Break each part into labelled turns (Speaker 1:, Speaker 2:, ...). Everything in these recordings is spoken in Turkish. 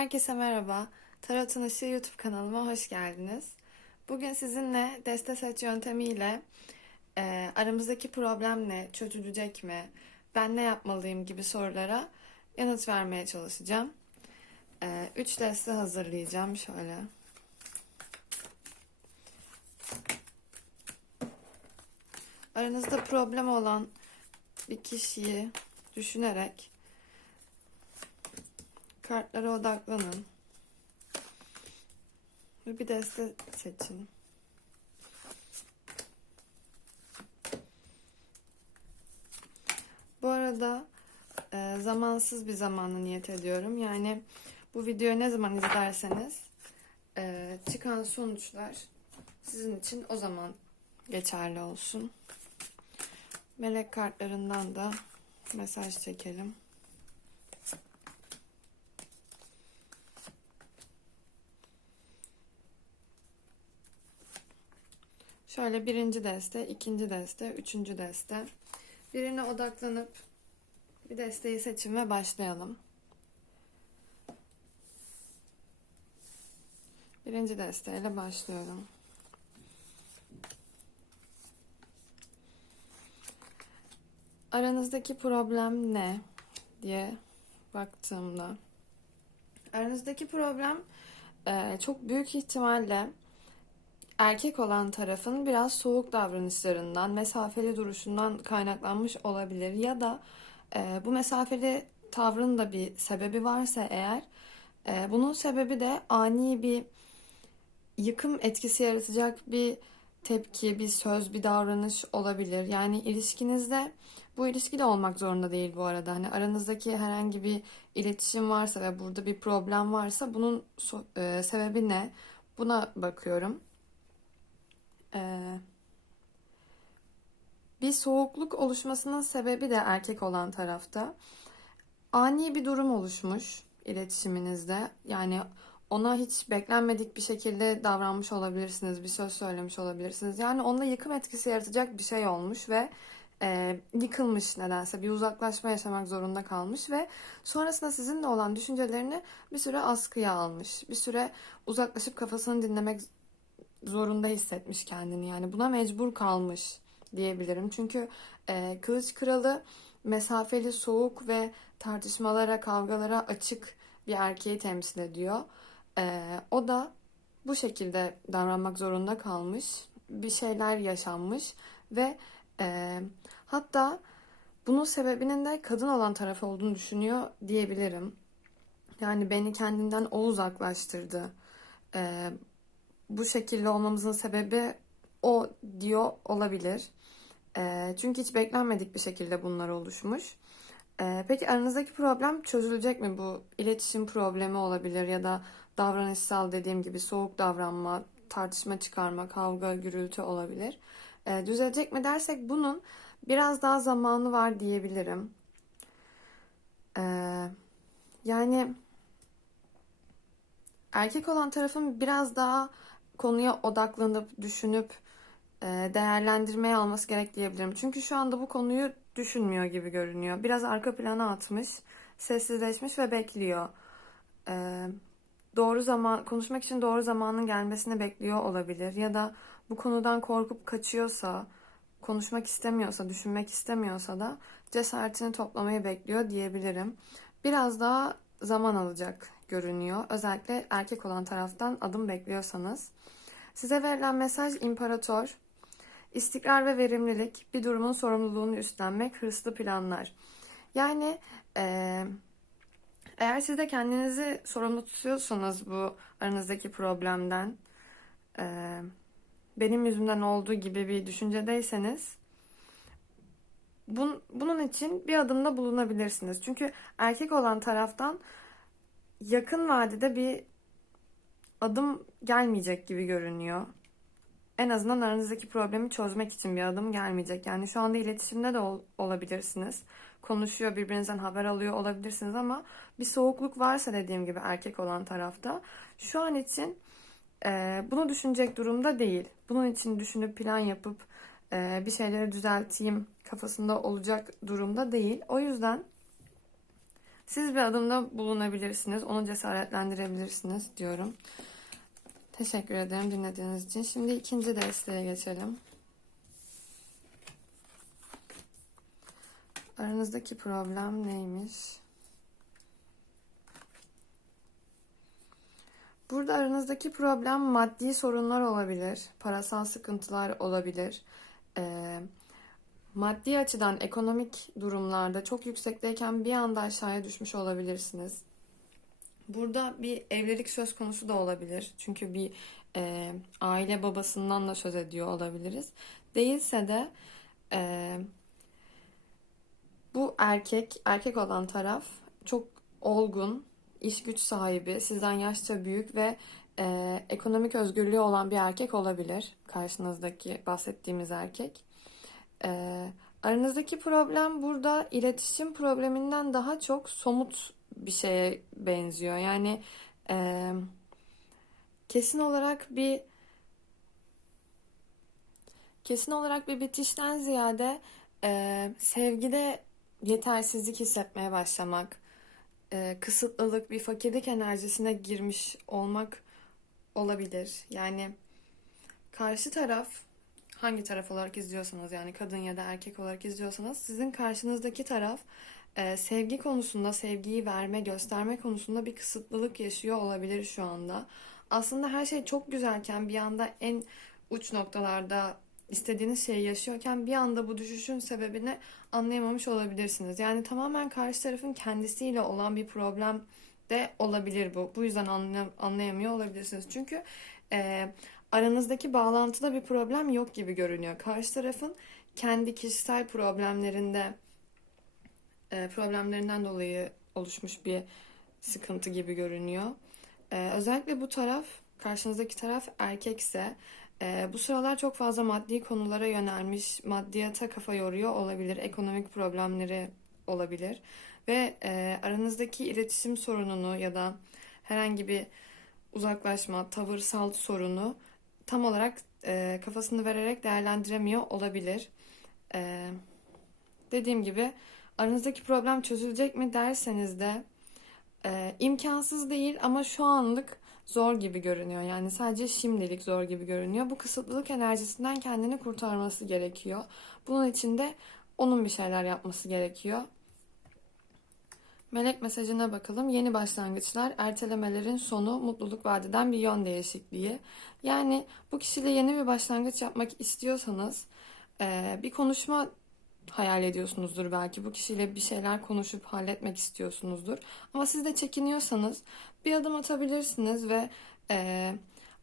Speaker 1: Herkese merhaba. Tarot'un Işığı YouTube kanalıma hoş geldiniz. Bugün sizinle deste seç yöntemiyle e, aramızdaki problem ne, çözülecek mi, ben ne yapmalıyım gibi sorulara yanıt vermeye çalışacağım. E, üç deste hazırlayacağım şöyle. Aranızda problem olan bir kişiyi düşünerek kartlara odaklanın. Ve bir deste seçin. Bu arada e, zamansız bir zamanı niyet ediyorum. Yani bu videoyu ne zaman izlerseniz e, çıkan sonuçlar sizin için o zaman geçerli olsun. Melek kartlarından da mesaj çekelim. Şöyle birinci deste, ikinci deste, üçüncü deste. Birine odaklanıp bir desteği seçin ve başlayalım. Birinci desteyle başlıyorum. Aranızdaki problem ne diye baktığımda aranızdaki problem çok büyük ihtimalle erkek olan tarafın biraz soğuk davranışlarından, mesafeli duruşundan kaynaklanmış olabilir ya da e, bu mesafeli tavrın da bir sebebi varsa eğer e, bunun sebebi de ani bir yıkım etkisi yaratacak bir tepki, bir söz, bir davranış olabilir. Yani ilişkinizde bu ilişki de olmak zorunda değil bu arada. Hani aranızdaki herhangi bir iletişim varsa ve burada bir problem varsa bunun so- e, sebebi ne? Buna bakıyorum. Ee, bir soğukluk oluşmasının sebebi de erkek olan tarafta. Ani bir durum oluşmuş iletişiminizde. Yani ona hiç beklenmedik bir şekilde davranmış olabilirsiniz, bir söz söylemiş olabilirsiniz. Yani onda yıkım etkisi yaratacak bir şey olmuş ve e, yıkılmış nedense bir uzaklaşma yaşamak zorunda kalmış ve sonrasında sizinle olan düşüncelerini bir süre askıya almış. Bir süre uzaklaşıp kafasını dinlemek zorunda hissetmiş kendini yani buna mecbur kalmış diyebilirim. Çünkü e, Kılıç Kralı mesafeli, soğuk ve tartışmalara, kavgalara açık bir erkeği temsil ediyor. E, o da bu şekilde davranmak zorunda kalmış. Bir şeyler yaşanmış ve e, hatta bunun sebebinin de kadın olan taraf olduğunu düşünüyor diyebilirim. Yani beni kendinden o uzaklaştırdı. E, bu şekilde olmamızın sebebi o diyor olabilir. E, çünkü hiç beklenmedik bir şekilde bunlar oluşmuş. E, peki aranızdaki problem çözülecek mi? Bu iletişim problemi olabilir ya da davranışsal dediğim gibi soğuk davranma, tartışma çıkarma, kavga, gürültü olabilir. E, düzelecek mi dersek bunun biraz daha zamanı var diyebilirim. E, yani erkek olan tarafın biraz daha konuya odaklanıp, düşünüp e, değerlendirmeye alması gerek diyebilirim. Çünkü şu anda bu konuyu düşünmüyor gibi görünüyor. Biraz arka plana atmış, sessizleşmiş ve bekliyor. E, doğru zaman, konuşmak için doğru zamanın gelmesini bekliyor olabilir. Ya da bu konudan korkup kaçıyorsa, konuşmak istemiyorsa, düşünmek istemiyorsa da cesaretini toplamayı bekliyor diyebilirim. Biraz daha zaman alacak görünüyor. Özellikle erkek olan taraftan adım bekliyorsanız. Size verilen mesaj imparator. İstikrar ve verimlilik, bir durumun sorumluluğunu üstlenmek, hırslı planlar. Yani e, eğer siz de kendinizi sorumlu tutuyorsanız bu aranızdaki problemden, e, benim yüzümden olduğu gibi bir düşüncedeyseniz, bun, bunun için bir adımda bulunabilirsiniz. Çünkü erkek olan taraftan yakın vadede bir adım gelmeyecek gibi görünüyor. En azından aranızdaki problemi çözmek için bir adım gelmeyecek. Yani şu anda iletişimde de ol, olabilirsiniz. Konuşuyor, birbirinizden haber alıyor olabilirsiniz ama bir soğukluk varsa dediğim gibi erkek olan tarafta şu an için e, bunu düşünecek durumda değil. Bunun için düşünüp plan yapıp e, bir şeyleri düzelteyim kafasında olacak durumda değil. O yüzden Siz bir adımda bulunabilirsiniz. Onu cesaretlendirebilirsiniz diyorum. Teşekkür ederim dinlediğiniz için. Şimdi ikinci desteğe geçelim. Aranızdaki problem neymiş? Burada aranızdaki problem maddi sorunlar olabilir, parasal sıkıntılar olabilir. Ee, maddi açıdan ekonomik durumlarda çok yüksekteyken bir anda aşağıya düşmüş olabilirsiniz. Burada bir evlilik söz konusu da olabilir. Çünkü bir e, aile babasından da söz ediyor olabiliriz. Değilse de e, bu erkek, erkek olan taraf çok olgun, iş güç sahibi, sizden yaşça büyük ve e, ekonomik özgürlüğü olan bir erkek olabilir. Karşınızdaki bahsettiğimiz erkek. E, aranızdaki problem burada iletişim probleminden daha çok somut bir şeye benziyor. Yani e, kesin olarak bir kesin olarak bir bitişten ziyade e, sevgide yetersizlik hissetmeye başlamak, e, kısıtlılık, bir fakirlik enerjisine girmiş olmak olabilir. Yani karşı taraf hangi taraf olarak izliyorsanız yani kadın ya da erkek olarak izliyorsanız sizin karşınızdaki taraf e, sevgi konusunda, sevgiyi verme, gösterme konusunda bir kısıtlılık yaşıyor olabilir şu anda. Aslında her şey çok güzelken bir anda en uç noktalarda istediğiniz şeyi yaşıyorken bir anda bu düşüşün sebebini anlayamamış olabilirsiniz. Yani tamamen karşı tarafın kendisiyle olan bir problem de olabilir bu. Bu yüzden anlay- anlayamıyor olabilirsiniz. Çünkü e, aranızdaki bağlantıda bir problem yok gibi görünüyor. Karşı tarafın kendi kişisel problemlerinde e, problemlerinden dolayı oluşmuş bir sıkıntı gibi görünüyor. E, özellikle bu taraf, karşınızdaki taraf erkekse e, bu sıralar çok fazla maddi konulara yönelmiş, maddiyata kafa yoruyor olabilir, ekonomik problemleri olabilir ve e, aranızdaki iletişim sorununu ya da herhangi bir uzaklaşma, tavırsal sorunu tam olarak e, kafasını vererek değerlendiremiyor olabilir. E, dediğim gibi aranızdaki problem çözülecek mi derseniz de e, imkansız değil ama şu anlık zor gibi görünüyor. Yani sadece şimdilik zor gibi görünüyor. Bu kısıtlılık enerjisinden kendini kurtarması gerekiyor. Bunun için de onun bir şeyler yapması gerekiyor. Melek mesajına bakalım. Yeni başlangıçlar, ertelemelerin sonu, mutluluk vadeden bir yön değişikliği. Yani bu kişiyle yeni bir başlangıç yapmak istiyorsanız e, bir konuşma hayal ediyorsunuzdur belki. Bu kişiyle bir şeyler konuşup halletmek istiyorsunuzdur. Ama siz de çekiniyorsanız bir adım atabilirsiniz ve e,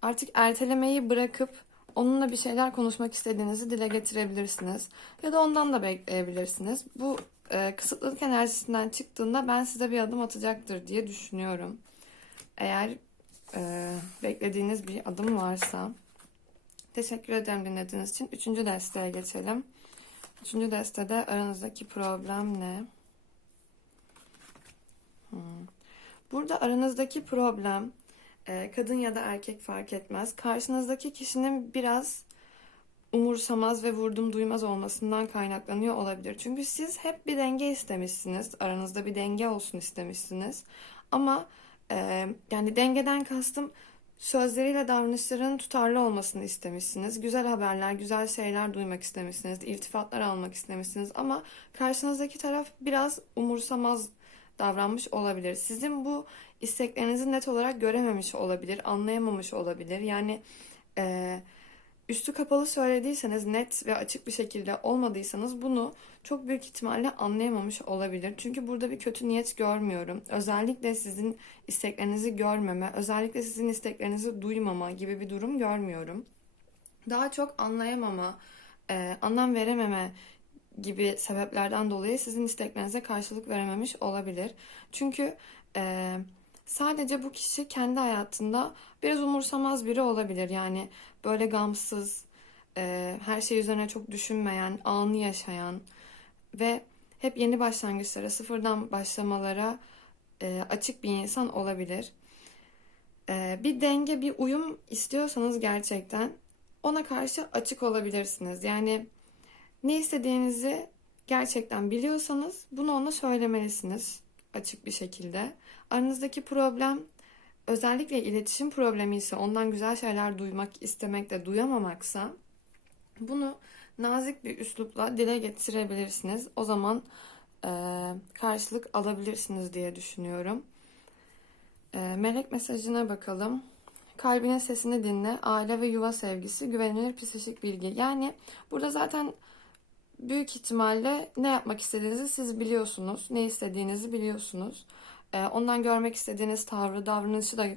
Speaker 1: artık ertelemeyi bırakıp onunla bir şeyler konuşmak istediğinizi dile getirebilirsiniz. Ya da ondan da bekleyebilirsiniz. Bu e, kısıtlılık enerjisinden çıktığında ben size bir adım atacaktır diye düşünüyorum. Eğer e, beklediğiniz bir adım varsa. Teşekkür ederim dinlediğiniz için. Üçüncü desteğe geçelim. Üçüncü destede aranızdaki problem ne? Hmm. Burada aranızdaki problem e, kadın ya da erkek fark etmez. Karşınızdaki kişinin biraz umursamaz ve vurdum duymaz olmasından kaynaklanıyor olabilir. Çünkü siz hep bir denge istemişsiniz. Aranızda bir denge olsun istemişsiniz. Ama e, yani dengeden kastım sözleriyle davranışlarının tutarlı olmasını istemişsiniz. Güzel haberler, güzel şeyler duymak istemişsiniz. iltifatlar almak istemişsiniz. Ama karşınızdaki taraf biraz umursamaz davranmış olabilir. Sizin bu isteklerinizi net olarak görememiş olabilir, anlayamamış olabilir. Yani e, üstü kapalı söylediyseniz, net ve açık bir şekilde olmadıysanız bunu çok büyük ihtimalle anlayamamış olabilir. Çünkü burada bir kötü niyet görmüyorum. Özellikle sizin isteklerinizi görmeme, özellikle sizin isteklerinizi duymama gibi bir durum görmüyorum. Daha çok anlayamama, e, anlam verememe gibi sebeplerden dolayı sizin isteklerinize karşılık verememiş olabilir. Çünkü e, sadece bu kişi kendi hayatında biraz umursamaz biri olabilir. Yani böyle gamsız, e, her şey üzerine çok düşünmeyen, anı yaşayan ve hep yeni başlangıçlara, sıfırdan başlamalara e, açık bir insan olabilir. E, bir denge, bir uyum istiyorsanız gerçekten ona karşı açık olabilirsiniz. Yani ne istediğinizi gerçekten biliyorsanız bunu ona söylemelisiniz. Açık bir şekilde. Aranızdaki problem özellikle iletişim problemi ise ondan güzel şeyler duymak istemek de duyamamaksa bunu nazik bir üslupla dile getirebilirsiniz. O zaman e, karşılık alabilirsiniz diye düşünüyorum. E, melek mesajına bakalım. Kalbinin sesini dinle. Aile ve yuva sevgisi, güvenilir psikolojik bilgi. Yani burada zaten büyük ihtimalle ne yapmak istediğinizi siz biliyorsunuz. Ne istediğinizi biliyorsunuz. Ee, ondan görmek istediğiniz tavrı, davranışı da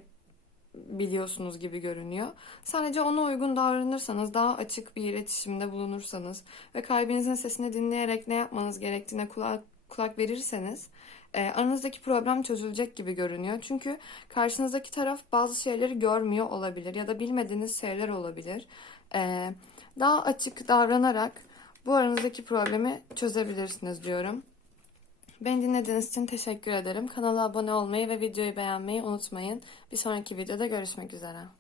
Speaker 1: biliyorsunuz gibi görünüyor. Sadece ona uygun davranırsanız, daha açık bir iletişimde bulunursanız ve kalbinizin sesini dinleyerek ne yapmanız gerektiğine kulak, kulak verirseniz e, aranızdaki problem çözülecek gibi görünüyor. Çünkü karşınızdaki taraf bazı şeyleri görmüyor olabilir ya da bilmediğiniz şeyler olabilir. E, daha açık davranarak bu aranızdaki problemi çözebilirsiniz diyorum. Beni dinlediğiniz için teşekkür ederim. Kanala abone olmayı ve videoyu beğenmeyi unutmayın. Bir sonraki videoda görüşmek üzere.